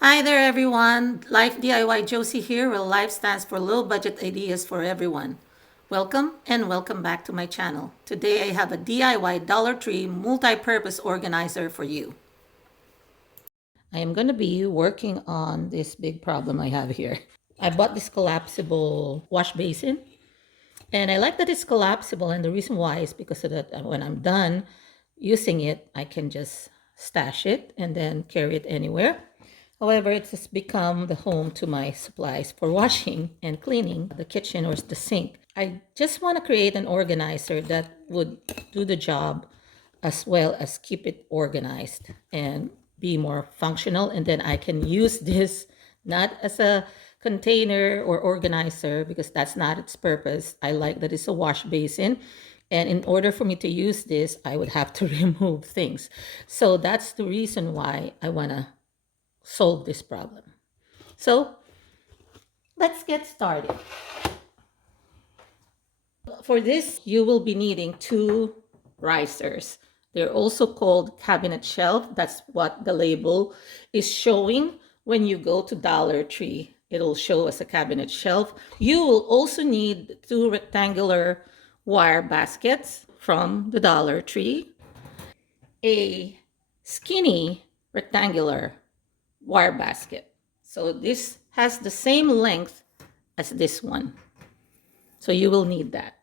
Hi there everyone, Life DIY Josie here, where life stands for low budget ideas for everyone. Welcome and welcome back to my channel. Today I have a DIY Dollar Tree multi-purpose organizer for you. I am going to be working on this big problem I have here. I bought this collapsible wash basin and I like that it's collapsible, and the reason why is because of that when I'm done using it, I can just stash it and then carry it anywhere. However, it has become the home to my supplies for washing and cleaning the kitchen or the sink. I just want to create an organizer that would do the job as well as keep it organized and be more functional. And then I can use this not as a container or organizer because that's not its purpose. I like that it's a wash basin. And in order for me to use this, I would have to remove things. So that's the reason why I want to solve this problem. So let's get started. For this, you will be needing two risers. They're also called cabinet shelf. That's what the label is showing when you go to Dollar Tree. It'll show as a cabinet shelf. You will also need two rectangular wire baskets from the Dollar Tree, a skinny rectangular wire basket. So this has the same length as this one. So you will need that.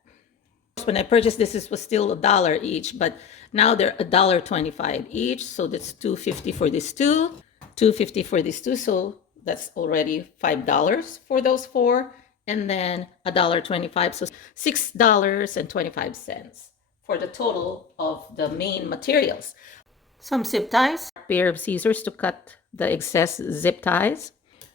When I purchased this was still $1 each, but now they're $1.25 each. So that's $2.50 for this two, $2.50 for these two. So that's already $5 for those four, and then $1.25. So $6.25 for the total of the main materials. Some zip ties, a pair of scissors to cut the excess zip ties.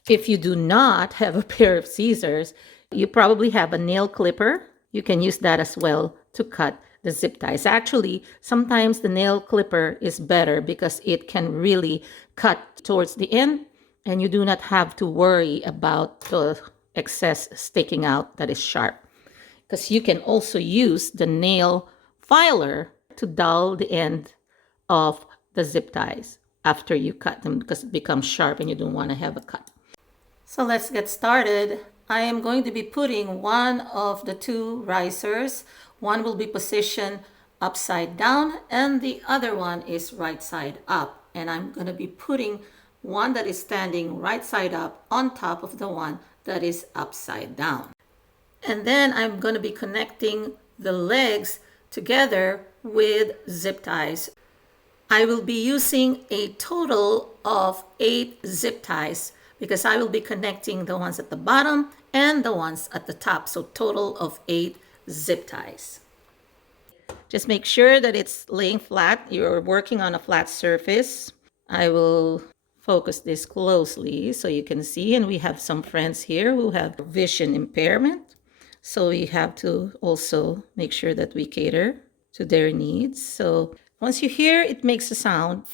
If you do not have a pair of scissors, you probably have a nail clipper. You can use that as well to cut the zip ties. Actually, sometimes the nail clipper is better because it can really cut towards the end and you do not have to worry about the excess sticking out that is sharp. Because you can also use the nail filer to dull the end of the zip ties after you cut them because it becomes sharp and you don't want to have a cut. So let's get started. I am going to be putting one of the two risers. One will be positioned upside down and the other one is right side up. And I'm going to be putting one that is standing right side up on top of the one that is upside down. And then I'm going to be connecting the legs together with zip ties. I will be using a total of 8 zip ties because I will be connecting the ones at the bottom and the ones at the top. So total of 8 zip ties. Just make sure that it's laying flat. You're working on a flat surface. I will focus this closely so you can see. And we have some friends here who have vision impairment. So we have to also make sure that we cater to their needs. So once you hear it makes a sound,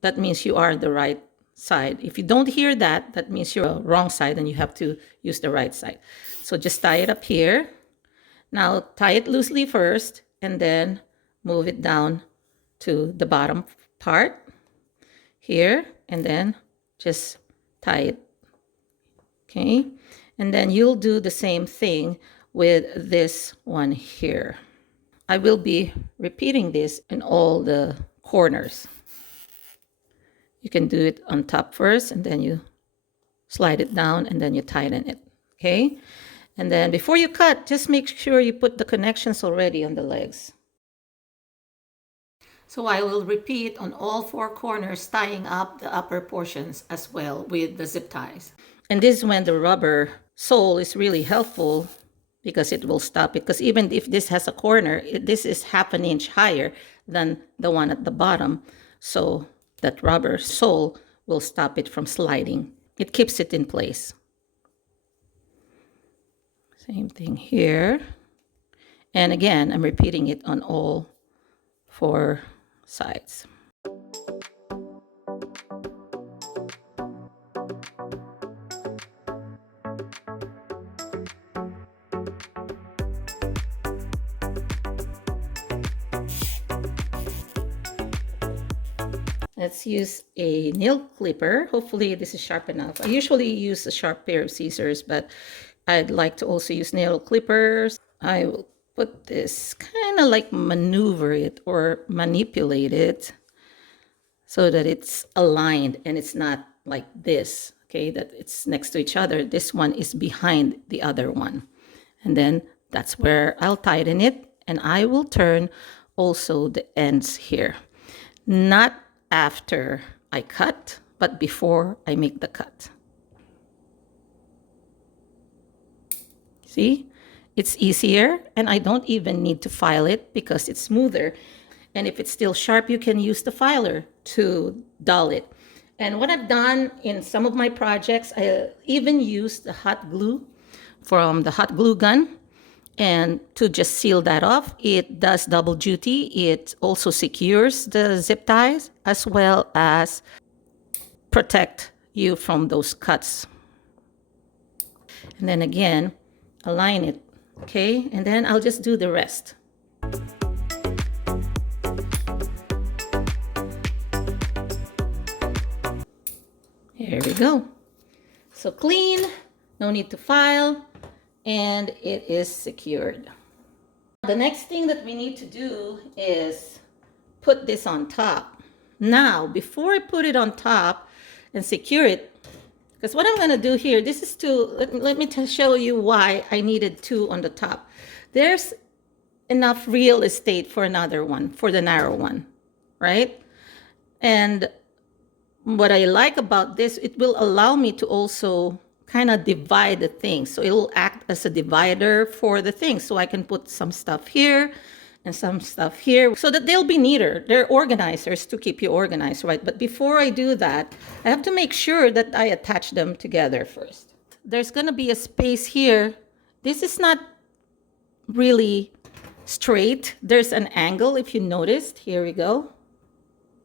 that means you are the right side. If you don't hear that, that means you're the wrong side and you have to use the right side. So just tie it up here. Now tie it loosely first and then move it down to the bottom part here and then just tie it. Okay. And then you'll do the same thing with this one here. I will be repeating this in all the corners. You can do it on top first and then you slide it down and then you tighten it. Okay? And then before you cut, just make sure you put the connections already on the legs. So I will repeat on all 4 corners, tying up the upper portions as well with the zip ties. And this is when the rubber sole is really helpful because it will stop it. Because even if this has a corner, this is half an inch higher than the one at the bottom. So that rubber sole will stop it from sliding. It keeps it in place. Same thing here. And again, I'm repeating it on all 4 sides. Let's use a nail clipper. Hopefully this is sharp enough. I usually use a sharp pair of scissors, but I'd like to also use nail clippers. I will put this, kind of like maneuver it or manipulate it so that it's aligned and it's not like this, okay, that it's next to each other. This one is behind the other one. And then that's where I'll tighten it, and I will turn also the ends here. Not after I cut, but before I make the cut. See, it's easier, and I don't even need to file it because it's smoother. And if it's still sharp, you can use the filer to dull it. And what I've done in some of my projects, I even used the hot glue from the hot glue gun, and to just seal that off. It does double duty. It also secures the zip ties as well as protect you from those cuts. And then again, align it, okay? And then I'll just do the rest. Here we go. So clean, no need to file, and it is secured. The next thing that we need to do is put this on top. Now, before I put it on top and secure it, because what I'm going to do here, this is let me show you why I needed two on the top. There's enough real estate for another one, for the narrow one, right? And what I like about this, it will allow me to also kind of divide the things. So it will act as a divider for the things. So I can put some stuff here and some stuff here so that they'll be neater. They're organizers to keep you organized, right? But before I do that, I have to make sure that I attach them together first. There's going to be a space here. This is not really straight. There's an angle, if you noticed. Here we go.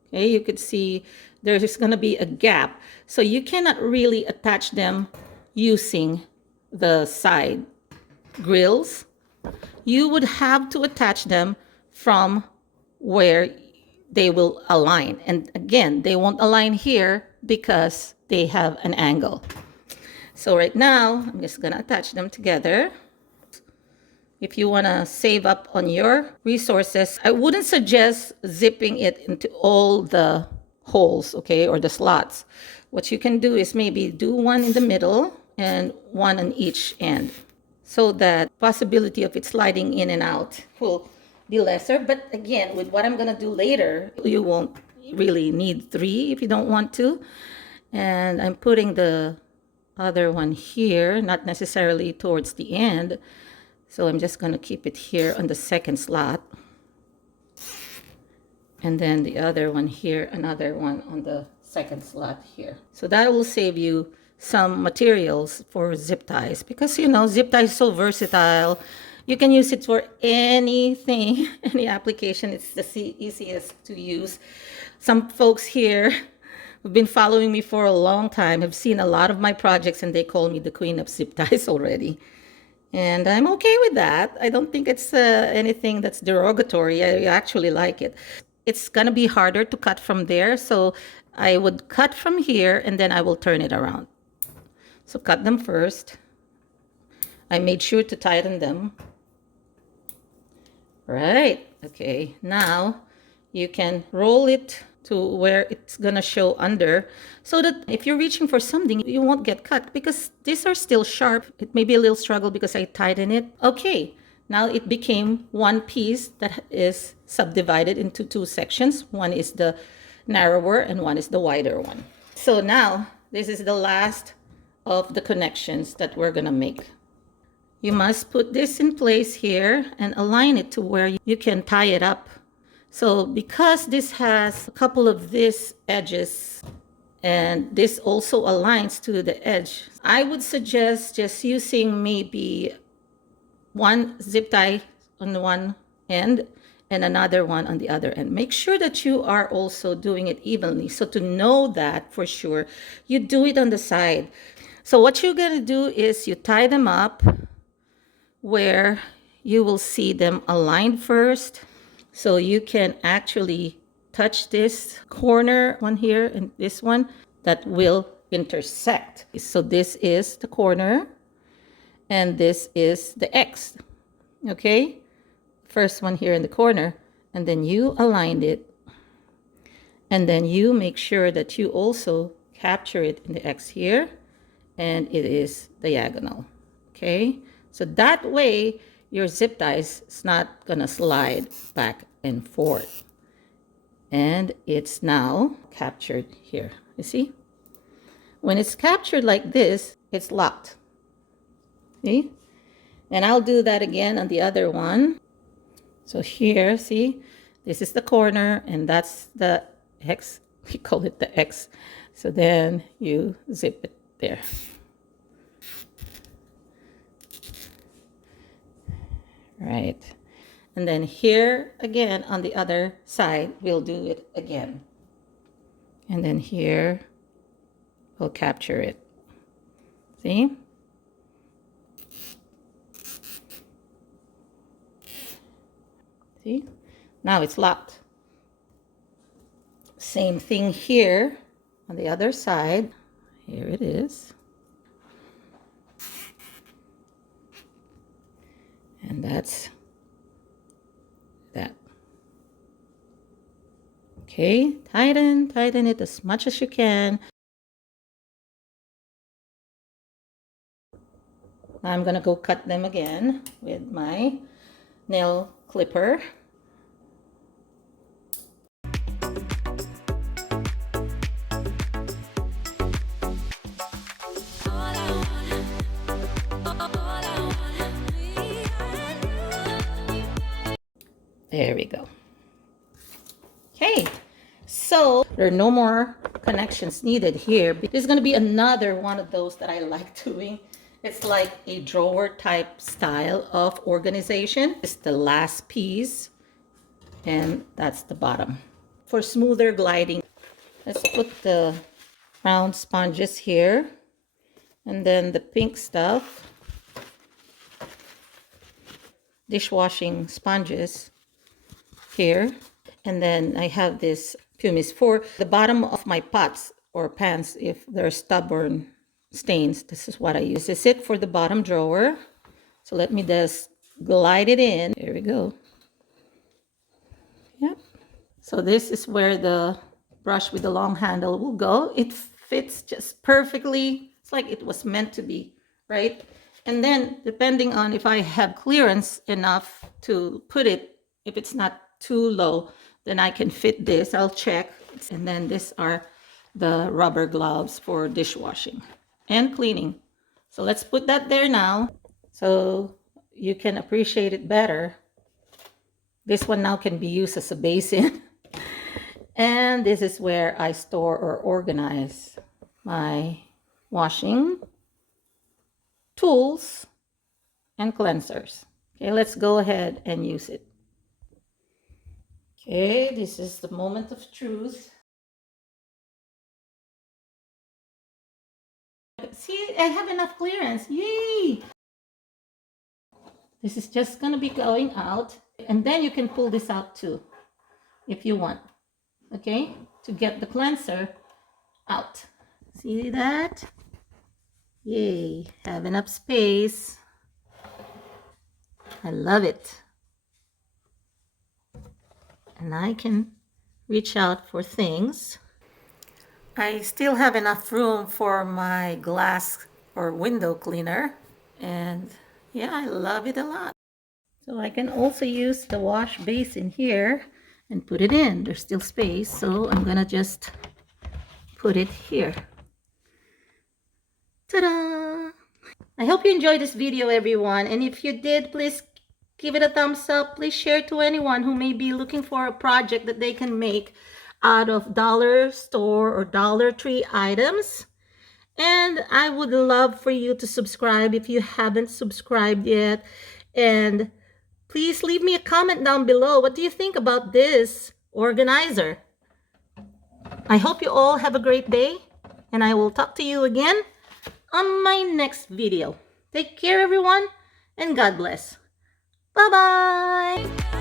Okay, you could see there's going to be a gap. So you cannot really attach them using the side grills. You would have to attach them from where they will align. And again, they won't align here because they have an angle. So right now, I'm just going to attach them together. If you want to save up on your resources, I wouldn't suggest zipping it into all the holes, okay, or the slots. What you can do is maybe do one in the middle and one on each end, so that possibility of it sliding in and out will be lesser. But again, with what I'm going to do later, you won't really need three if you don't want to. And I'm putting the other one here, not necessarily towards the end. So I'm just going to keep it here on the second slot. And then the other one here, another one on the second slot here. So that will save you some materials for zip ties, because you know zip tie is so versatile. You can use it for anything, any application. It's the easiest to use. Some folks here who've been following me for a long time have seen a lot of my projects, and they call me the queen of zip ties already. And I'm okay with that. I don't think it's anything that's derogatory. I actually like it. It's going to be harder to cut from there. So I would cut from here and then I will turn it around. So cut them first. I made sure to tighten them. Right. Okay. Now you can roll it to where it's going to show under, so that if you're reaching for something, you won't get cut, because these are still sharp. It may be a little struggle because I tighten it. Okay. Now it became one piece that is subdivided into two sections. One is the narrower and one is the wider one. So now this is the last of the connections that we're going to make. You must put this in place here and align it to where you can tie it up. So because this has a couple of these edges and this also aligns to the edge, I would suggest just using maybe one zip tie on the one end and another one on the other end. Make sure that you are also doing it evenly. So to know that for sure, you do it on the side. So what you're going to do is you tie them up where you will see them aligned first. So you can actually touch this corner one here and this one, that will intersect. So this is the corner and this is the X. Okay, first one here in the corner, and then you aligned it, and then you make sure that you also capture it in the X here, and it is diagonal. Okay, so that way your zip ties is not gonna slide back and forth, and it's now captured here. You see, when it's captured like this, it's locked. See, and I'll do that again on the other one. So here, see, this is the corner and that's the X. We call it the X. So then you zip it there. Right. And then here again on the other side, we'll do it again. And then here, we'll capture it. See? See? Now it's locked. Same thing here on the other side. Here it is. And that's that. Okay, tighten it as much as you can. Now I'm gonna go cut them again with my nail clipper. There we go. Okay, so there are no more connections needed here. There's going to be another one of those that I like doing. It's like a drawer type style of organization. It's the last piece, and that's the bottom. For smoother gliding, let's put the round sponges here, and then the pink stuff, dishwashing sponges here. And then I have this pumice for the bottom of my pots or pans. If they're stubborn stains, this is what I use. This is it for the bottom drawer. So let me just glide it in. There we go. Yep. So this is where the brush with the long handle will go. It fits just perfectly. It's like it was meant to be, right? And then depending on if I have clearance enough to put it, if it's not too low, then I can fit this. I'll check. And then these are the rubber gloves for dishwashing and cleaning. So let's put that there now so you can appreciate it better. This one now can be used as a basin. And this is where I store or organize my washing tools and cleansers. Okay, let's go ahead and use it. Okay, this is the moment of truth. See, I have enough clearance. Yay! This is just going to be going out. And then you can pull this out too, if you want. Okay, to get the cleanser out. See that? Yay, have enough space. I love it. And I can reach out for things. I still have enough room for my glass or window cleaner. And yeah, I love it a lot. So I can also use the wash basin here and put it in. There's still space, so I'm gonna just put it here. Ta-da! I hope you enjoyed this video, everyone. And if you did, please give it a thumbs up. Please share to anyone who may be looking for a project that they can make out of dollar store or Dollar Tree items. And I would love for you to subscribe if you haven't subscribed yet. And please leave me a comment down below. What do you think about this organizer? I hope you all have a great day, and I will talk to you again on my next video. Take care, everyone, and God bless. Bye-bye.